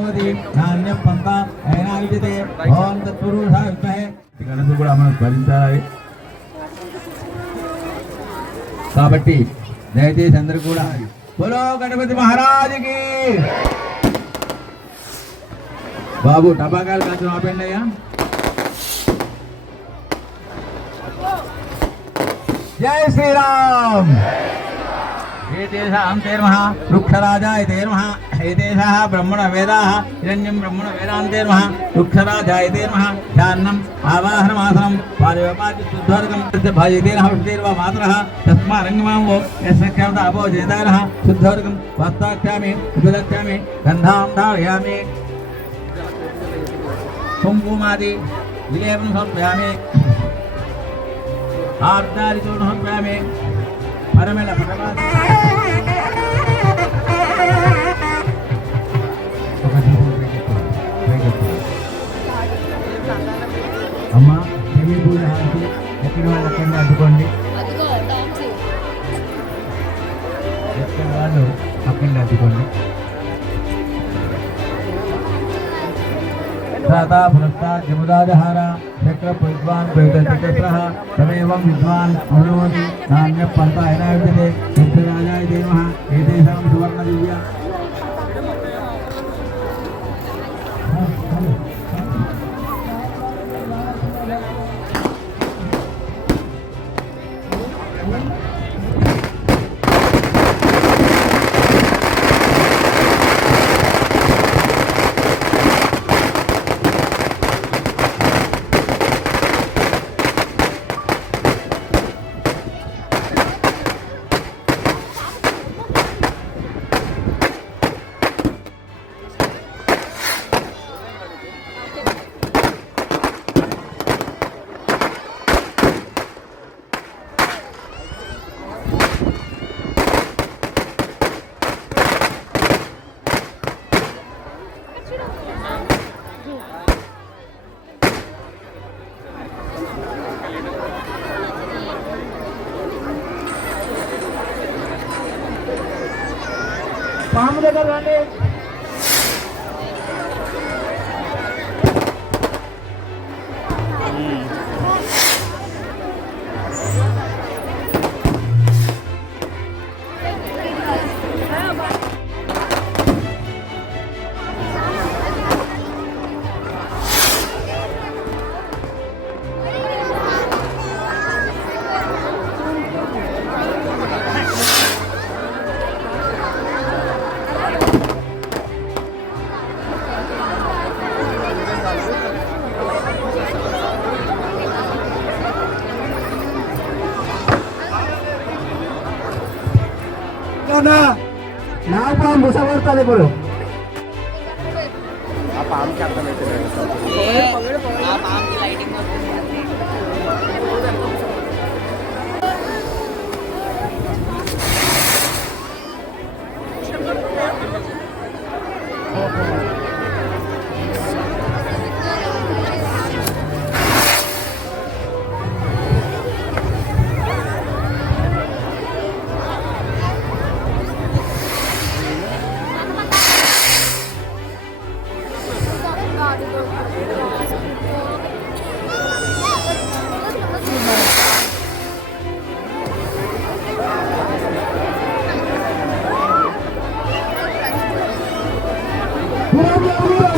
భవతి నాణ్యం పంత అయినా విద్యతే ఓం తత్పురుషాయ విద్మహే. గణపతి కూడా మనం స్మరించాలి. కాబట్టి దయచేసి అందరూ కూడా బోలో గణపతి మహారాజుకి. బాబు టపాకాయలు కాల్చడం ఆపండి అయ్యా. జై శ్రీరామ్. ఏతేషాం తేర్మః వృక్షరాజాయ తేర్మః ఏతేషాః బ్రహ్మణ వేదాః హిరణ్యం బ్రహ్మణ వేదాంతేర్మః వృక్షరాజాయ తేర్మః ధ్యానం ఆవాహనమాసనం పాదయోపాది శుద్ధోదకం భాజయతేనః వృషదేర్వా మాతరః తస్మారంగమాంబో యస్యక్షేమత అపో జయదానః శుద్ధోదకం వస్తాక్షామి విదక్షామి గంధాం ధారయామి కుంకుమాది విలేపనం సమర్పయామి ఆర్దారిచూర్ణం సమర్పయామి పరమేళ పరమాత్మ అమ్మ చెవి పూజ హారతి ఎక్కడ వాళ్ళు అక్కడ అడ్డుకోండి. ఎక్కడ వాళ్ళు అక్కడ అడ్డుకోండి. दाता पुरस्तात् जमुदाजहार चक्र विद्वान् चक्रः तमेवं विद्वान् अवनोति नान्यः पन्था न विद्यते सिद्धराजाय देवः एतेषां सुवर्णदिव्या పాము దగ్గర రండి. నా పాము ముసపడుతుంది ఇప్పుడు. ఆ పాముకి అర్థమైతే లైటింగ్ Bravo!